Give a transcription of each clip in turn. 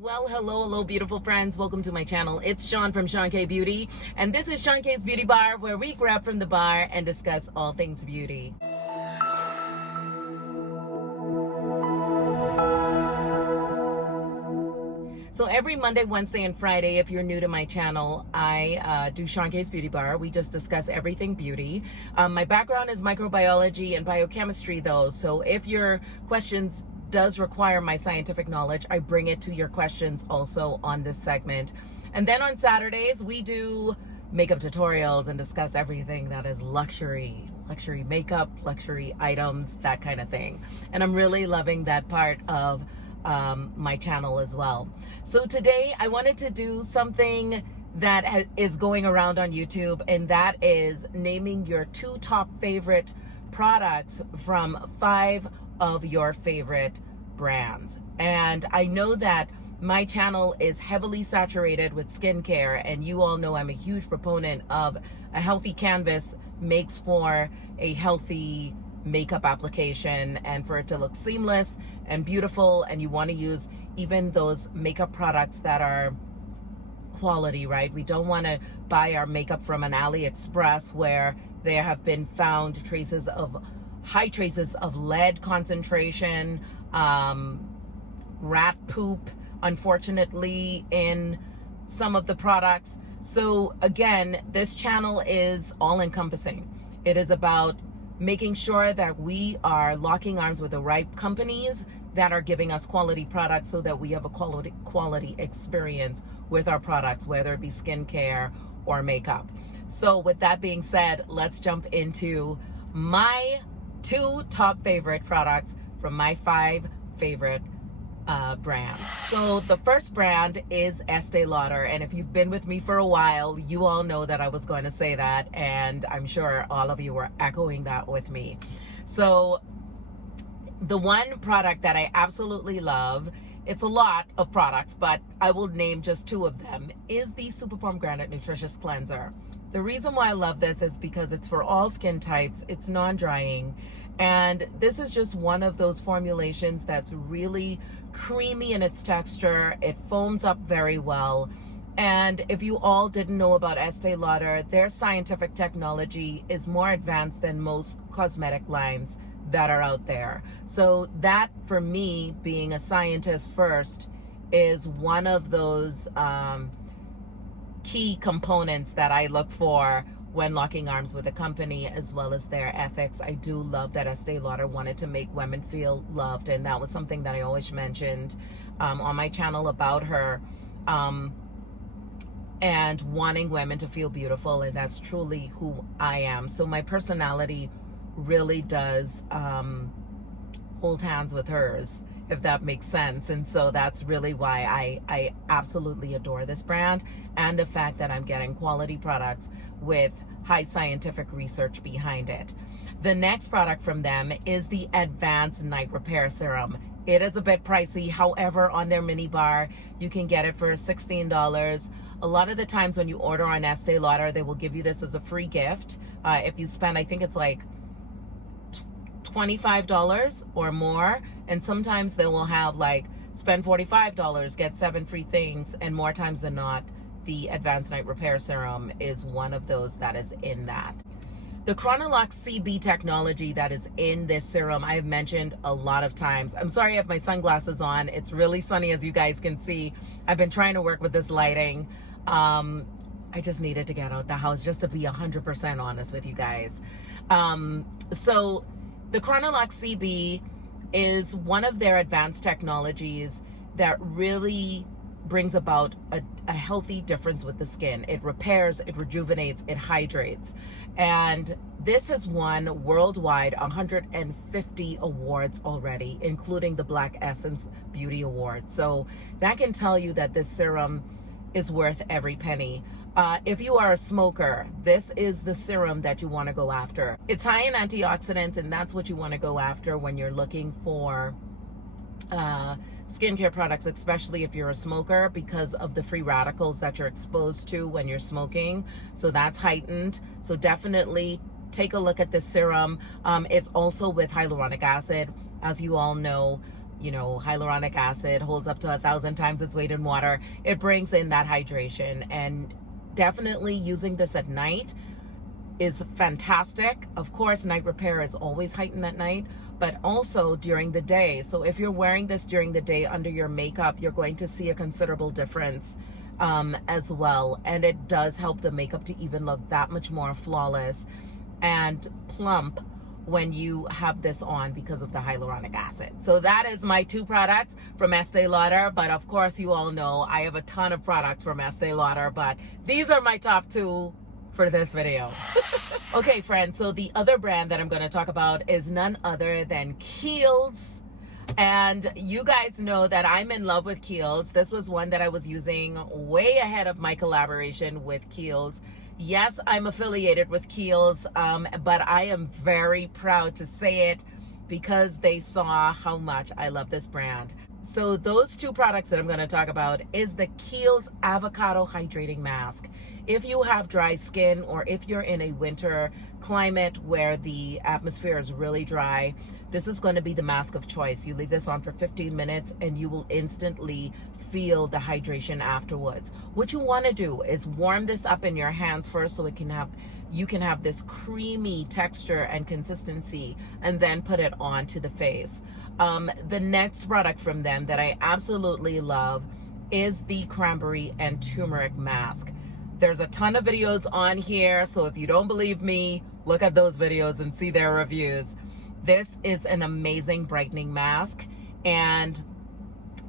Well, hello, beautiful friends. Welcome to my channel. It's Sean from Skincarefavorites Beauty, and this is Skincarefavorites Beauty Bar, where we grab from the bar and discuss all things beauty. So every Monday, Wednesday, and Friday, if you're new to my channel, I do Skincarefavorites Beauty Bar. We just discuss everything beauty. My background is microbiology and biochemistry, though, so if your questions does require my scientific knowledge, I bring it to your questions also on this segment. And then on Saturdays, we do makeup tutorials and discuss everything that is luxury makeup, luxury items, that kind of thing. And I'm really loving that part of my channel as well. So today I wanted to do something that is going around on YouTube, and that is naming your 2 top favorite products from 5 of your favorite brands. And I know that my channel is heavily saturated with skincare, and you all know I'm a huge proponent of a healthy canvas makes for a healthy makeup application, and for it to look seamless and beautiful. And you want to use even those makeup products that are quality, right? We don't want to buy our makeup from an AliExpress where there have been found high traces of lead concentration, rat poop, unfortunately, in some of the products. So again, this channel is all encompassing. It is about making sure that we are locking arms with the right companies that are giving us quality products, so that we have a quality experience with our products, whether it be skincare or makeup. So with that being said, let's jump into my 2 top favorite products from my 5 favorite brands. So the first brand is Estee Lauder, and if you've been with me for a while, you all know that I was going to say that, and I'm sure all of you were echoing that with me. So the one product that I absolutely love, it's a lot of products, but I will name just 2 of them, is the Superform Granite Nutritious Cleanser. The reason why I love this is because it's for all skin types, it's non-drying, and this is just one of those formulations that's really creamy in its texture. It foams up very well. And if you all didn't know about Estee Lauder, their scientific technology is more advanced than most cosmetic lines that are out there. So that, for me, being a scientist first, is one of those key components that I look for when locking arms with a company, as well as their ethics. I do love that Estee Lauder wanted to make women feel loved, and that was something that I always mentioned on my channel about her, and wanting women to feel beautiful, and that's truly who I am. So my personality really does hold hands with hers, if that makes sense. And so that's really why I absolutely adore this brand, and the fact that I'm getting quality products with high scientific research behind it. The next product from them is the Advanced Night Repair Serum. It is a bit pricey. However, on their mini bar, you can get it for $16. A lot of the times when you order on Estee Lauder, they will give you this as a free gift. If you spend, I think it's like $25 or more, and sometimes they will have like spend $45, get 7 free things, and more times than not, the Advanced Night Repair Serum is one of those that is in that. The Chronolux CB technology that is in this serum, I've mentioned a lot of times. I'm sorry I have my sunglasses on. It's really sunny, as you guys can see. I've been trying to work with this lighting. I just needed to get out the house, just to be 100% honest with you guys. So the Chronolux CB is one of their advanced technologies that really brings about a healthy difference with the skin. It repairs, it rejuvenates, it hydrates. And this has won worldwide 150 awards already, including the Black Essence Beauty Award. So that can tell you that this serum is worth every penny. If you are a smoker, this is the serum that you want to go after. It's high in antioxidants, and that's what you want to go after when you're looking for skincare products, especially if you're a smoker, because of the free radicals that you're exposed to when you're smoking. So that's heightened. So definitely take a look at this serum. It's also with hyaluronic acid, as you all know. you know, hyaluronic acid, holds up to 1,000 times its weight in water. It brings in that hydration, and definitely using this at night is fantastic. Of course, night repair is always heightened at night, but also during the day. So if you're wearing this during the day under your makeup, you're going to see a considerable difference as well. And it does help the makeup to even look that much more flawless and plump when you have this on because of the hyaluronic acid. So that is my two products from Estee Lauder. But of course, you all know I have a ton of products from Estee Lauder, but these are my top two for this video. Okay, friends, so the other brand that I'm going to talk about is none other than Kiehl's. And you guys know that I'm in love with Kiehl's. This was one that I was using way ahead of my collaboration with Kiehl's. Yes, I'm affiliated with Kiehl's, but I am very proud to say it because they saw how much I love this brand. So those two products that I'm going to talk about is the Kiehl's Avocado Hydrating Mask. If you have dry skin, or if you're in a winter climate where the atmosphere is really dry, this is going to be the mask of choice. You leave this on for 15 minutes and you will instantly feel the hydration afterwards. What you want to do is warm this up in your hands first so you can have this creamy texture and consistency, and then put it onto the face. The next product from them that I absolutely love is the Cranberry and Turmeric Mask. There's a ton of videos on here, so if you don't believe me, look at those videos and see their reviews. This is an amazing brightening mask, and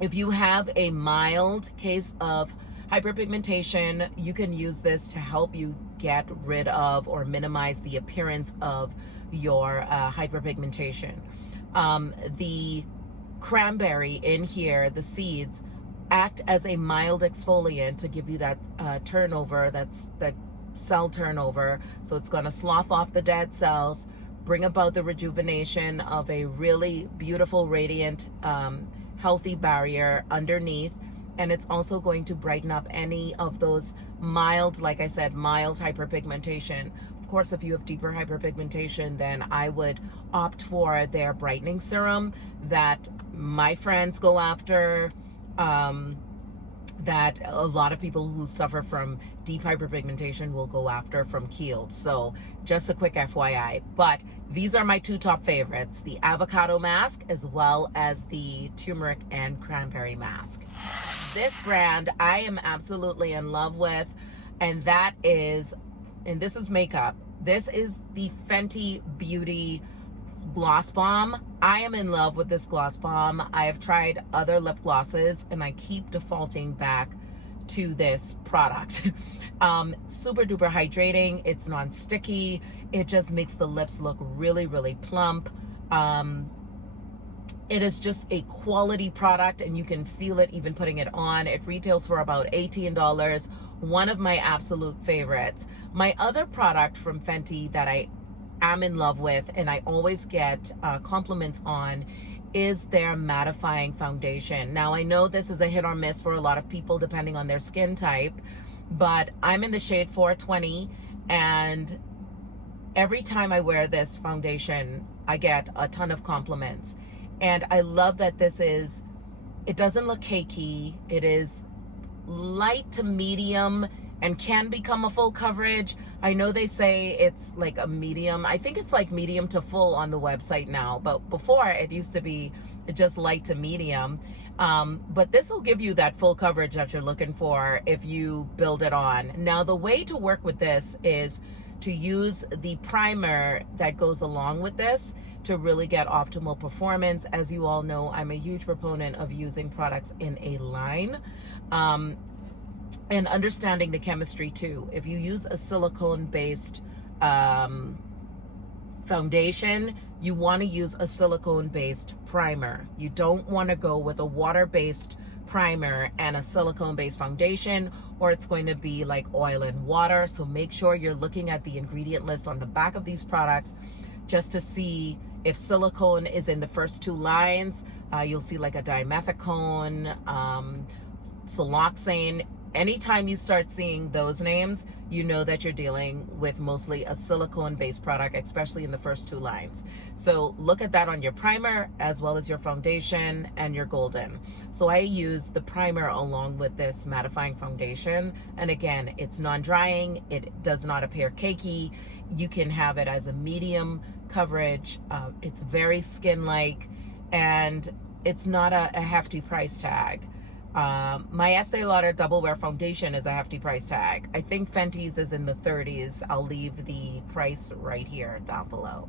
if you have a mild case of hyperpigmentation, you can use this to help you get rid of or minimize the appearance of your hyperpigmentation. The cranberry in here, the seeds, act as a mild exfoliant to give you that turnover, that cell turnover. So it's going to slough off the dead cells, bring about the rejuvenation of a really beautiful, radiant, healthy barrier underneath. And it's also going to brighten up any of those mild, like I said, mild hyperpigmentation. Of course, if you have deeper hyperpigmentation, then I would opt for their brightening serum that my friends go after, that a lot of people who suffer from deep hyperpigmentation will go after from Kiehl. So just a quick FYI. But these are my two top favorites, the avocado mask as well as the turmeric and cranberry mask. This brand I am absolutely in love with, and that is, and this is makeup, this is the Fenty Beauty gloss bomb. I am in love with this gloss bomb. I have tried other lip glosses and I keep defaulting back to this product. Super duper hydrating. It's non-sticky. It just makes the lips look really, really plump. It is just a quality product, and you can feel it even putting it on. It retails for about $18. One of my absolute favorites. My other product from Fenty that I am in love with, and I always get compliments on, is their mattifying foundation. Now, I know this is a hit or miss for a lot of people depending on their skin type, but I'm in the shade 420, and every time I wear this foundation, I get a ton of compliments. And I love that it doesn't look cakey. It is light to medium and can become a full coverage. I know they say it's like a medium. I think it's like medium to full on the website now, but before it used to be just light to medium. But this will give you that full coverage that you're looking for if you build it on. Now, the way to work with this is to use the primer that goes along with this to really get optimal performance. As you all know, I'm a huge proponent of using products in a line. And understanding the chemistry too. If you use a silicone-based foundation, you want to use a silicone-based primer. You don't want to go with a water-based primer and a silicone-based foundation, or it's going to be like oil and water. So make sure you're looking at the ingredient list on the back of these products just to see if silicone is in the first two lines. You'll see like a dimethicone, siloxane. anytime you start seeing those names, you know that you're dealing with mostly a silicone-based product, especially in the first two lines. So look at that on your primer as well as your foundation and your golden. So I use the primer along with this mattifying foundation. And again, it's non-drying. It does not appear cakey. You can have it as a medium coverage. It's very skin-like, and it's not a hefty price tag. My Estee Lauder Double Wear Foundation is a hefty price tag. I think Fenty's is in the 30s. I'll leave the price right here down below.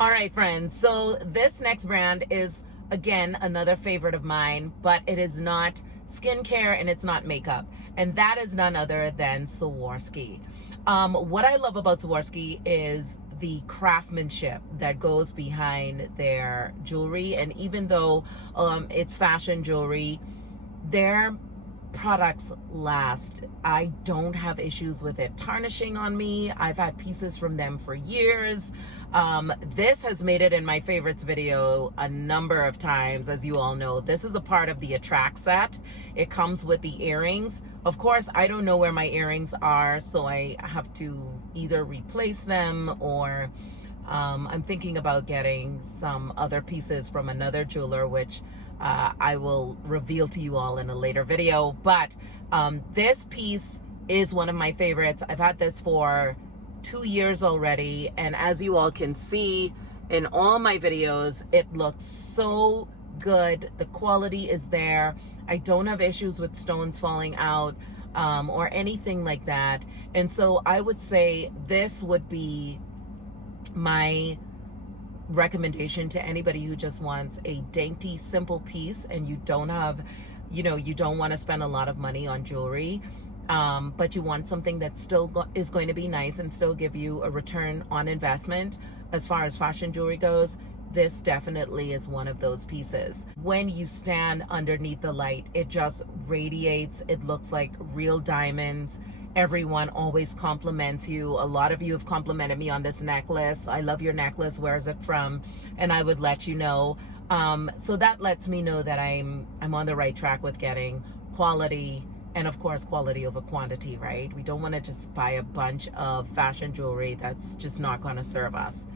All right, friends. So this next brand is, again, another favorite of mine, but it is not skincare and it's not makeup. And that is none other than Swarovski. What I love about Swarovski is the craftsmanship that goes behind their jewelry. And even though it's fashion jewelry, their products last. I don't have issues with it tarnishing on me. I've had pieces from them for years. This has made it in my favorites video a number of times. As you all know, this is a part of the Attract set. It comes with the earrings. Of course, I don't know where my earrings are, so I have to either replace them or I'm thinking about getting some other pieces from another jeweler, which I will reveal to you all in a later video. But this piece is one of my favorites. I've had this for 2 years already, and as you all can see in all my videos, it looks so good. The quality is there. I don't have issues with stones falling out or anything like that. And so I would say this would be my recommendation to anybody who just wants a dainty, simple piece and you don't have, you don't want to spend a lot of money on jewelry, but you want something that still is going to be nice and still give you a return on investment. As far as fashion jewelry goes, this definitely is one of those pieces. When you stand underneath the light, it just radiates. It looks like real diamonds. Everyone always compliments you. A lot of you have complimented me on this necklace. I love your necklace. Where's it from? And I would let you know. So that lets me know that I'm on the right track with getting quality, and of course quality over quantity, right? We don't want to just buy a bunch of fashion jewelry that's just not going to serve us.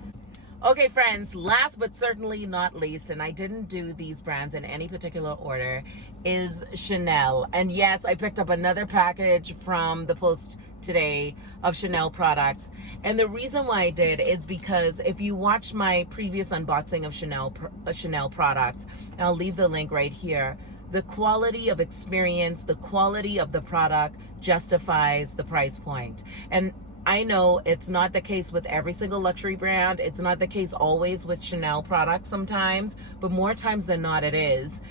Okay, friends, last but certainly not least, and I didn't do these brands in any particular order, is Chanel. And yes, I picked up another package from the post today of Chanel products. And the reason why I did is because if you watched my previous unboxing of Chanel products, and I'll leave the link right here, the quality of experience, the quality of the product justifies the price point. And I know it's not the case with every single luxury brand. It's not the case always with Chanel products sometimes, but more times than not it is.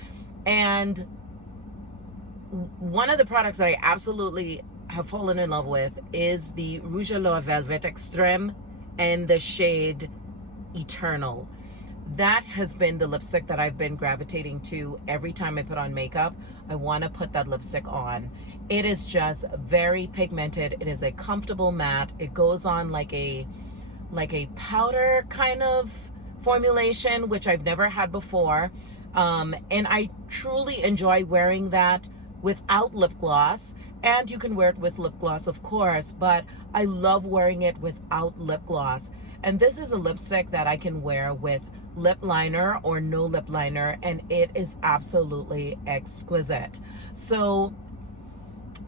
And one of the products that I absolutely have fallen in love with is the Rouge à Lèvres Velvet Extreme in the shade Eternal. That has been the lipstick that I've been gravitating to every time I put on makeup. I want to put that lipstick on. It is just very pigmented. It is a comfortable matte. It goes on like a powder kind of formulation, which I've never had before. And I truly enjoy wearing that without lip gloss. And you can wear it with lip gloss, of course, but I love wearing it without lip gloss. And this is a lipstick that I can wear with lip liner or no lip liner, and it is absolutely exquisite. So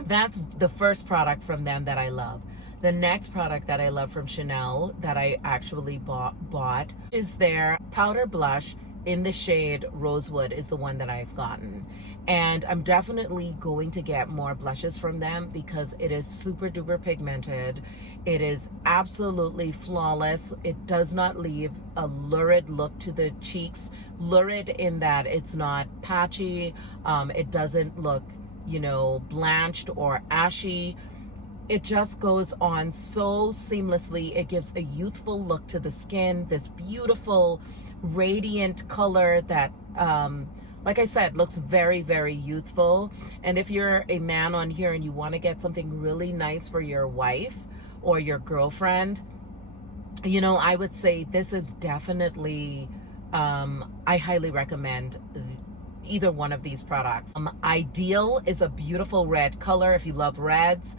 that's the first product from them that I love. The next product that I love from Chanel that I actually bought is their powder blush in the shade Rosewood is the one that I've gotten. And I'm definitely going to get more blushes from them because it is super duper pigmented. It is absolutely flawless. It does not leave a lurid look to the cheeks. Lurid in that it's not patchy. It doesn't look, blanched or ashy. It just goes on so seamlessly. It gives a youthful look to the skin, this beautiful radiant color that, like I said, looks very, very youthful. And if you're a man on here and you want to get something really nice for your wife or your girlfriend, I would say this is definitely, I highly recommend either one of these products. Ideal is a beautiful red color if you love reds.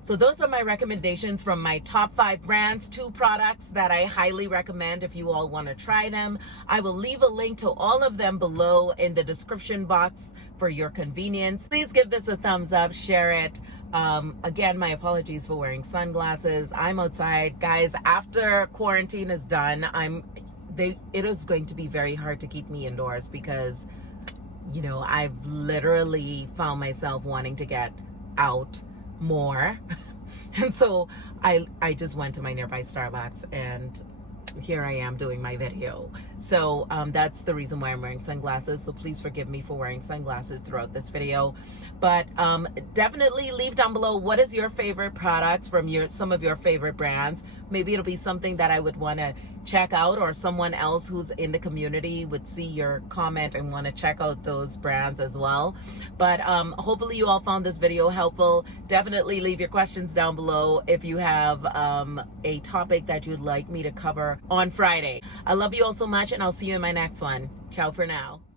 So those are my recommendations from my top 5 brands, 2 products that I highly recommend if you all want to try them. I will leave a link to all of them below in the description box for your convenience. Please give this a thumbs up, share it. Again, my apologies for wearing sunglasses. I'm outside. Guys, after quarantine is done, it is going to be very hard to keep me indoors because, you know, I've literally found myself wanting to get out more. And so I just went to my nearby Starbucks and here I am doing my video. So that's the reason why I'm wearing sunglasses. So please forgive me for wearing sunglasses throughout this video. But definitely leave down below what is your favorite products from some of your favorite brands. Maybe it'll be something that I would want to check out, or someone else who's in the community would see your comment and want to check out those brands as well. But hopefully you all found this video helpful. Definitely leave your questions down below if you have a topic that you'd like me to cover on Friday. I love you all so much, and I'll see you in my next one. Ciao for now.